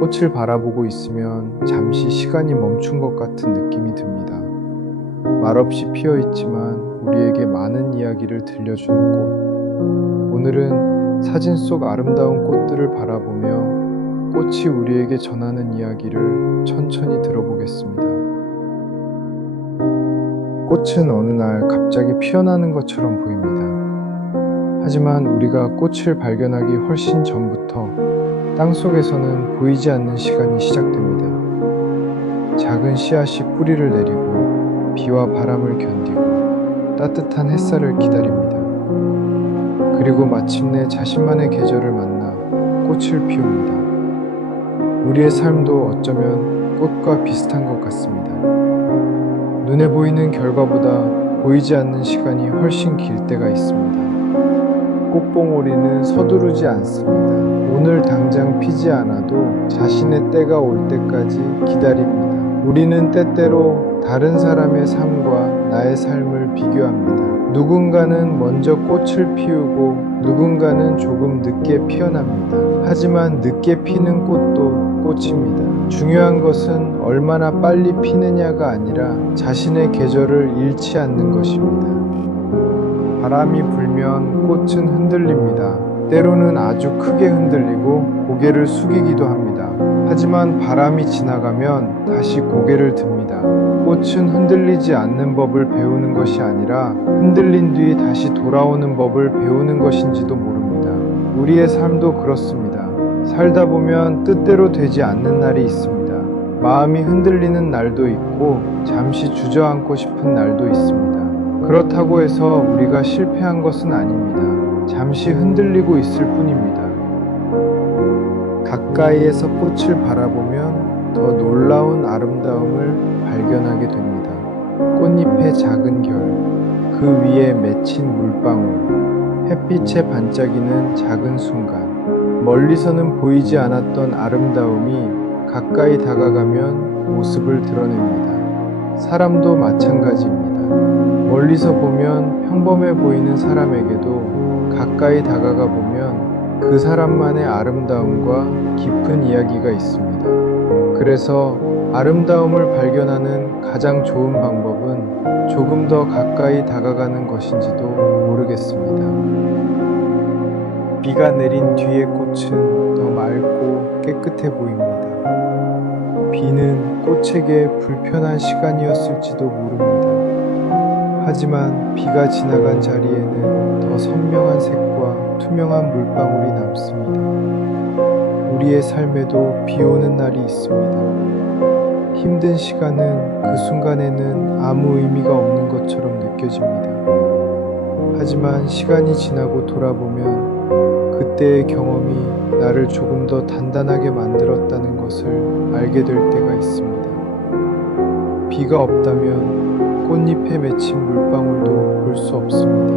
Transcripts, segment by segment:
꽃을 바라보고 있으면 잠시 시간이 멈춘 것 같은 느낌이 듭니다. 말없이 피어 있지만 우리에게 많은 이야기를 들려주는 꽃. 오늘은 사진 속 아름다운 꽃들을 바라보며 꽃이 우리에게 전하는 이야기를 천천히 들어보겠습니다. 꽃은 어느 날 갑자기 피어나는 것처럼 보입니다. 하지만 우리가 꽃을 발견하기 훨씬 전부터 땅속에서는 보이지 않는 시간이 시작됩니다. 작은 씨앗이 뿌리를 내리고 비와 바람을 견디고 따뜻한 햇살을 기다립니다. 그리고 마침내 자신만의 계절을 만나 꽃을 피웁니다. 우리의 삶도 어쩌면 꽃과 비슷한 것 같습니다. 눈에 보이는 결과보다 보이지 않는 시간이 훨씬 길 때가 있습니다. 꽃봉오리는 서두르지 않습니다. 오늘 당장 피지 않아도 자신의 때가 올 때까지 기다립니다. 우리는 때때로 다른 사람의 삶과 나의 삶을 비교합니다. 누군가는 먼저 꽃을 피우고 누군가는 조금 늦게 피어납니다. 하지만 늦게 피는 꽃도 꽃입니다. 중요한 것은 얼마나 빨리 피느냐가 아니라 자신의 계절을 잃지 않는 것입니다. 바람이 불면 꽃은 흔들립니다. 때로는 아주 크게 흔들리고 고개를 숙이기도 합니다. 하지만 바람이 지나가면 다시 고개를 듭니다. 꽃은 흔들리지 않는 법을 배우는 것이 아니라 흔들린 뒤 다시 돌아오는 법을 배우는 것인지도 모릅니다. 우리의 삶도 그렇습니다. 살다 보면 뜻대로 되지 않는 날이 있습니다. 마음이 흔들리는 날도 있고 잠시 주저앉고 싶은 날도 있습니다. 그렇다고 해서 우리가 실패한 것은 아닙니다. 잠시 흔들리고 있을 뿐입니다. 가까이에서 꽃을 바라보면 더 놀라운 아름다움을 발견하게 됩니다. 꽃잎의 작은 결, 그 위에 맺힌 물방울, 햇빛에 반짝이는 작은 순간, 멀리서는 보이지 않았던 아름다움이 가까이 다가가면 모습을 드러냅니다. 사람도 마찬가지입니다. 멀리서 보면 평범해 보이는 사람에게도 가까이 다가가 보면 그 사람만의 아름다움과 깊은 이야기가 있습니다. 그래서 아름다움을 발견하는 가장 좋은 방법은 조금 더 가까이 다가가는 것인지도 모르겠습니다. 비가 내린 뒤의 꽃은 더 맑고 깨끗해 보입니다. 비는 꽃에게 불편한 시간이었을지도 모릅니다. 하지만 비가 지나간 자리에는 더 선명한 색과 투명한 물방울이 남습니다. 우리의 삶에도 비 오는 날이 있습니다. 힘든 시간은 그 순간에는 아무 의미가 없는 것처럼 느껴집니다. 하지만 시간이 지나고 돌아보면 그때의 경험이 나를 조금 더 단단하게 만들었다는 것을 알게 될 때가 있습니다. 비가 없다면 꽃잎에 맺힌 물방울도 볼 수 없습니다.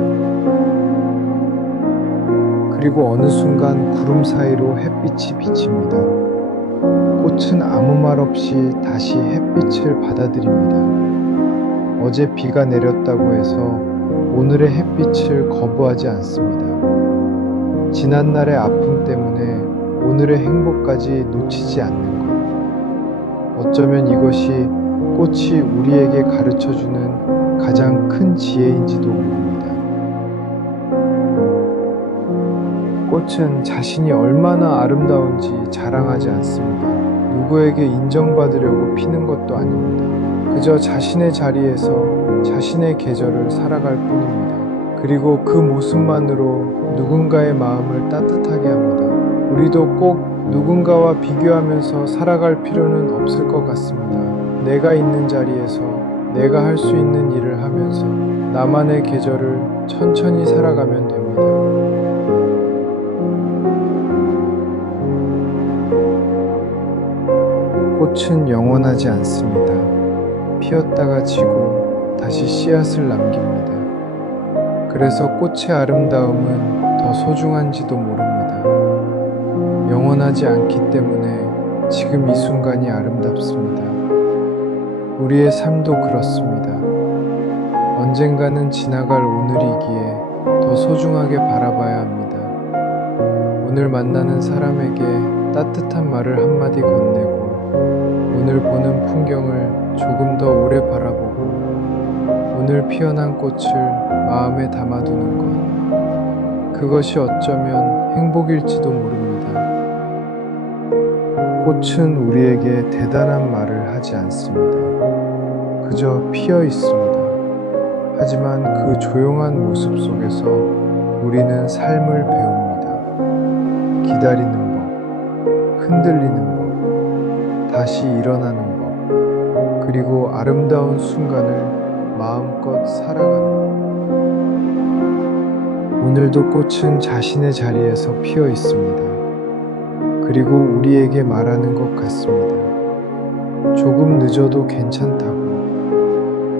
그리고 어느 순간 구름 사이로 햇빛이 비칩니다. 꽃은 아무 말 없이 다시 햇빛을 받아들입니다. 어제 비가 내렸다고 해서 오늘의 햇빛을 거부하지 않습니다. 지난날의 아픔 때문에 오늘의 행복까지 놓치지 않는 것. 어쩌면 이것이 꽃이 우리에게 가르쳐주는 가장 큰 지혜인지도 모릅니다. 꽃은 자신이 얼마나 아름다운지 자랑하지 않습니다. 누구에게 인정받으려고 피는 것도 아닙니다. 그저 자신의 자리에서 자신의 계절을 살아갈 뿐입니다. 그리고 그 모습만으로 누군가의 마음을 따뜻하게 합니다. 우리도 꼭 누군가와 비교하면서 살아갈 필요는 없을 것 같습니다. 내가 있는 자리에서 내가 할 수 있는 일을 하면서 나만의 계절을 천천히 살아가면 됩니다. 꽃은 영원하지 않습니다. 피었다가 지고 다시 씨앗을 남깁니다. 그래서 꽃의 아름다움은 더 소중한지도 모릅니다. 영원하지 않기 때문에 지금 이 순간이 아름답습니다. 우리의 삶도 그렇습니다. 언젠가는 지나갈 오늘이기에 더 소중하게 바라봐야 합니다. 오늘 만나는 사람에게 따뜻한 말을 한마디 건네고 오늘 보는 풍경을 조금 더 오래 바라보고 오늘 피어난 꽃을 마음에 담아두는 것, 그것이 어쩌면 행복일지도 모릅니다. 꽃은 우리에게 대단한 말을 하지 않습니다. 그저 피어 있습니다. 하지만 그 조용한 모습 속에서 우리는 삶을 배웁니다. 기다리는 법, 흔들리는 법, 다시 일어나는 법, 그리고 아름다운 순간을 마음껏 살아가는 것. 오늘도 꽃은 자신의 자리에서 피어 있습니다. 그리고 우리에게 말하는 것 같습니다. 조금 늦어도 괜찮다고.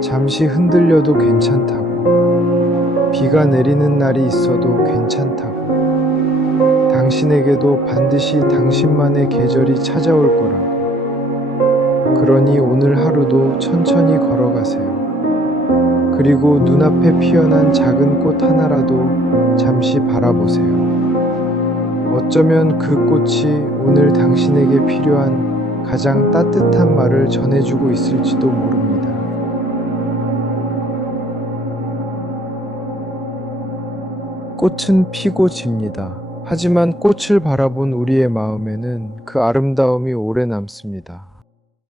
잠시 흔들려도 괜찮다고. 비가 내리는 날이 있어도 괜찮다고. 당신에게도 반드시 당신만의 계절이 찾아올 거라고. 그러니 오늘 하루도 천천히 걸어가세요. 그리고 눈앞에 피어난 작은 꽃 하나라도 잠시 바라보세요. 어쩌면 그 꽃이 오늘 당신에게 필요한 가장 따뜻한 말을 전해주고 있을지도 모릅니다. 꽃은 피고 집니다. 하지만 꽃을 바라본 우리의 마음에는 그 아름다움이 오래 남습니다.